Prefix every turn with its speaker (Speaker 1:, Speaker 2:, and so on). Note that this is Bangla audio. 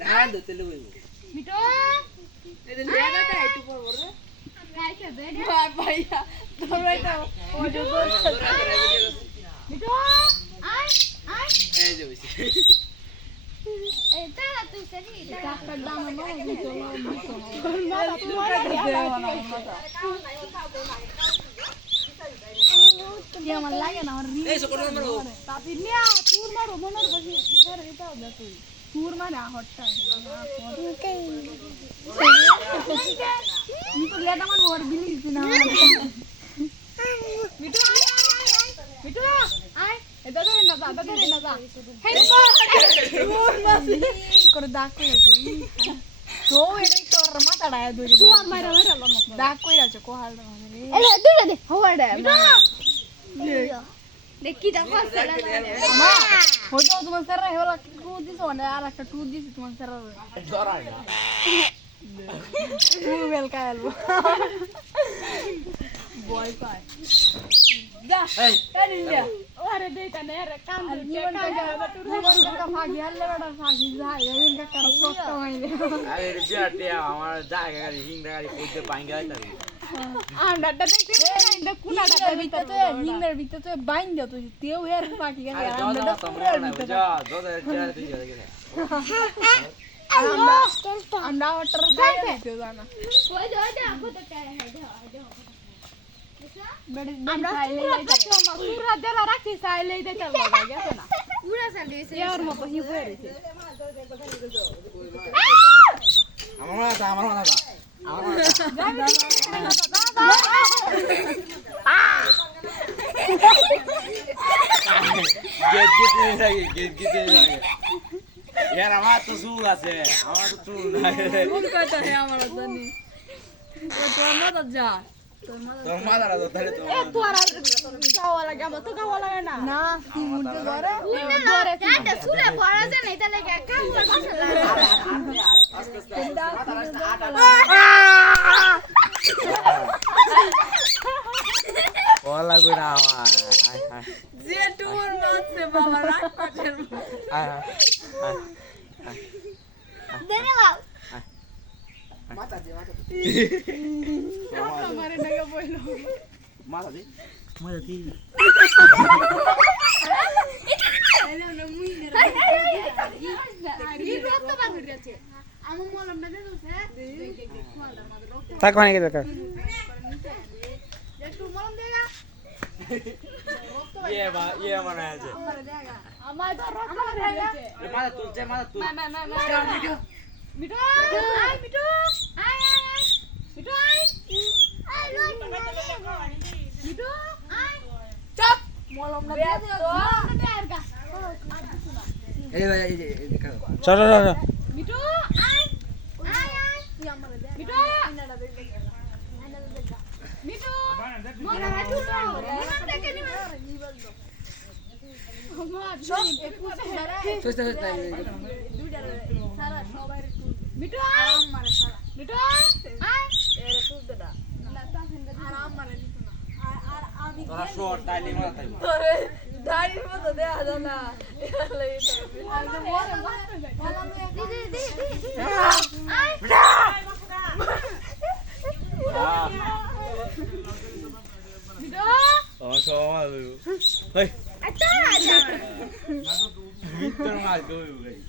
Speaker 1: ধান ধরতে লুই
Speaker 2: মিঠু
Speaker 1: এদের লেগাটা একটু পর পর
Speaker 2: খাইছে দে দে
Speaker 3: ভাইয়া তোমরাই তো ওটা করছ
Speaker 2: মিঠু আয় আয়
Speaker 1: এই যে বসে
Speaker 2: এই তুই সরি
Speaker 3: টাকার দাম না মিছো না মিছো না তোমার না কি আমার লাগে না আমার
Speaker 1: মারো
Speaker 3: তাপি নিয়া তুর মারো মনের বসে এটা দে তুই তুর মানে হটটা আমি তো লেট আমার ওর বিলি না না না তুর তোর
Speaker 2: দেখি দা
Speaker 3: মা হয়তো তোমার স্যার হেলা টু দিছ মানে আর একটা টু দিছি তোমার স্যার
Speaker 1: জরা
Speaker 3: টু বেল কায়ালবো বয় পায়। যা
Speaker 1: এই।
Speaker 3: কানি যা। ওরে দেইতা নে রে কাম দিতে কাম যা টু জীবন কা ভাগি আলে বড় ভাগি যায় এন কা কষ্ট হইলে
Speaker 1: আরে বিয়াতে আমার জায়গা গাড়ি হিংরা গাড়ি কইতে পাঙ্গা আইতারি
Speaker 3: আন্ডাটা দেখতে ইন্দা কুলাটা ভিতরে হিংদের ভিতরে বাইন দিও তুই তেও হের পাকি গেছে আন্ডাটা পুরো ভিতরে।
Speaker 1: বুঝা দাদা চেয়ার দিয়ে গেছে
Speaker 3: আমরা আমরা ওটার সাইডে দিতে জানা।
Speaker 2: ওই দে ওই আপু তো কে হে দে দে
Speaker 3: আমরা পুরা কাছে মা পুরা দেলা রাখি সাইলে দিতে লাগা গেছে না।
Speaker 2: পুরা সাল
Speaker 3: এর মতো হি হয়ে রয়েছে।
Speaker 1: আমার মাথা আমার মাথা আমার মাথা গেট গেট লাগে গেট গেট লাগে ইয়ার আমার তো চুল আছে আমার তো চুল নাই
Speaker 3: কোন কয়টা হে আমার জানি তোর মতো যা তোর
Speaker 1: মাথাটা তো তাহলে তো
Speaker 3: এ তোর আর গাওয়া লাগে আমার তো গাওয়া লাগে না না তুই মুড়তে ধরে
Speaker 2: ধরে চাটা সুরে পড়া যায় না এটা লাগে কাম করে ফসলা
Speaker 1: ওলা কইরা আমার আয় আয়
Speaker 3: যে টুর মারছে বাবা রাগ কাটের
Speaker 1: আয় আয়
Speaker 2: দে দে।
Speaker 3: আমারে নাকি বইলো।
Speaker 1: মাথা দি। মাথা দি।
Speaker 2: আমার মলম না দিছে
Speaker 4: তাক কি দরকার
Speaker 2: একটু মলম দেগা
Speaker 1: বা আছে
Speaker 3: আমার তো রক্ত গেছে
Speaker 1: এ মাথা তুলছে মাথা তুল
Speaker 3: না না না না মিঠু
Speaker 2: আয় মিঠু আয় আয় আয় মিঠু আয় আয় লই মিঠু আয়
Speaker 3: চুপ মলম না দিয়ে তো
Speaker 2: দেরগা
Speaker 1: এই ভাই এই যে দেখা
Speaker 4: চল চল চল
Speaker 2: মিঠু আয় আয় আয়
Speaker 3: তুই আমারে দে
Speaker 2: মিঠু
Speaker 3: ইনাটা দে
Speaker 2: মিঠু মনে হয় তুই মনে দেখে নি
Speaker 3: সব একুশে হেরে
Speaker 1: সুস্থ সুস্থ
Speaker 3: দুইটা সারা দাড়ির মতো দেয়া যায় না এলাই আর তো
Speaker 2: સોવા જોયું
Speaker 1: હે મિત્રમાં જોયું ગઈ